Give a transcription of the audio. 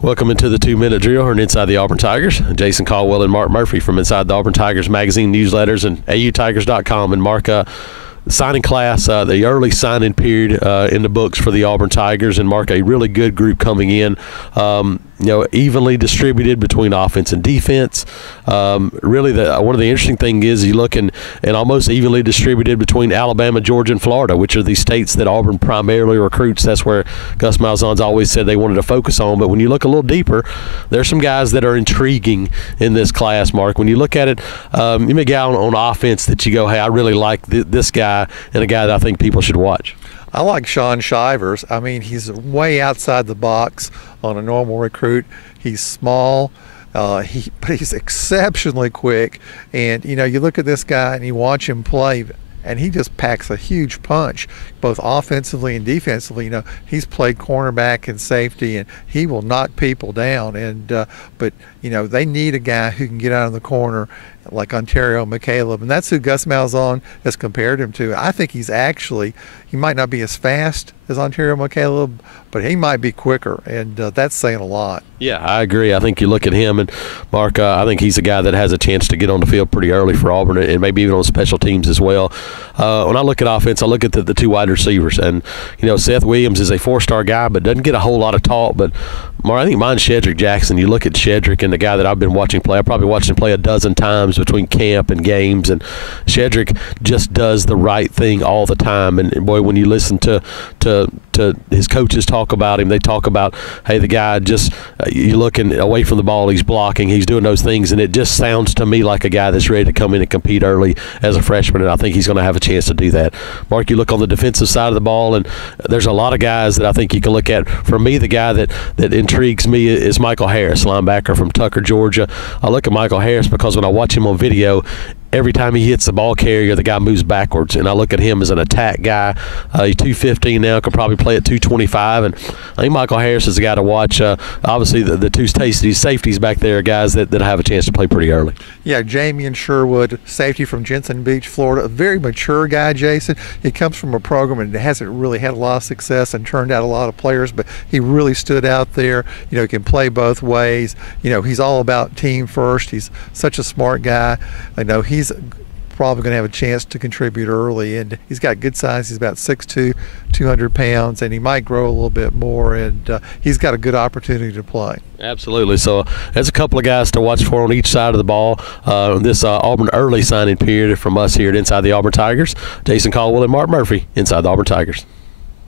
Welcome into the 2-minute drill and Inside the Auburn Tigers. Jason Caldwell and Mark Murphy from Inside the Auburn Tigers magazine, newsletters, and autigers.com. And Mark, signing class, the early signing period in the books for the Auburn Tigers, and Mark, a really good group coming in. Evenly distributed between offense and defense. Really, one of the interesting things is you look and almost evenly distributed between Alabama, Georgia, and Florida, which are the states that Auburn primarily recruits. That's where Gus Malzahn's always said they wanted to focus on. But when you look a little deeper, there's some guys that are intriguing in this class, Mark. When you look at it, you may get on offense that you go, hey, I really like this guy, and a guy that I think people should watch. I like Sean Shivers. I mean, he's way outside the box on a normal recruit. He's small, but he's exceptionally quick. And, you look at this guy and you watch him play, and he just packs a huge punch, both offensively and defensively. He's played cornerback and safety, and he will knock people down. But they need a guy who can get out of the corner like Ontario McCaleb, and that's who Gus Malzahn has compared him to. I think he might not be as fast as Ontario McCaleb, but he might be quicker, and that's saying a lot. Yeah, I agree. I think you look at him, and Mark, I think he's a guy that has a chance to get on the field pretty early for Auburn, and maybe even on special teams as well. When I look at offense, I look at the two wide receivers, and Seth Williams is a 4-star guy, but doesn't get a whole lot of talk. But Mark, I think mine's Shedrick Jackson. You look at Shedrick and the guy that I've been watching play. I probably watched him play a dozen times between camp and games, and Shedrick just does the right thing all the time. And boy, when you listen to his coaches talk about him, they talk about, hey, the guy just you're looking away from the ball, he's blocking, he's doing those things, and it just sounds to me like a guy that's ready to come in and compete early as a freshman, and I think he's going to have a chance to do that. Mark, you look on the defensive side of the ball, and there's a lot of guys that I think you can look at. For me, the guy that intrigues me is Michael Harris, linebacker from Tucker, Georgia. I look at Michael Harris because when I watch him on video, every time he hits the ball carrier, the guy moves backwards, and I look at him as an attack guy. He's 215 now, can probably play at 225, and I think Michael Harris is a guy to watch. Obviously, the two safeties back there are guys that have a chance to play pretty early. Yeah, Jamian Sherwood, safety from Jensen Beach, Florida, a very mature guy, Jason. He comes from a program and hasn't really had a lot of success and turned out a lot of players, but he really stood out there. He can play both ways. He's all about team first. He's such a smart guy. He's probably going to have a chance to contribute early, and he's got good size. He's about 6'2", 200 pounds, and he might grow a little bit more, and he's got a good opportunity to play. Absolutely. So there's a couple of guys to watch for on each side of the ball. This Auburn early signing period from us here at Inside the Auburn Tigers. Jason Caldwell and Mark Murphy, Inside the Auburn Tigers.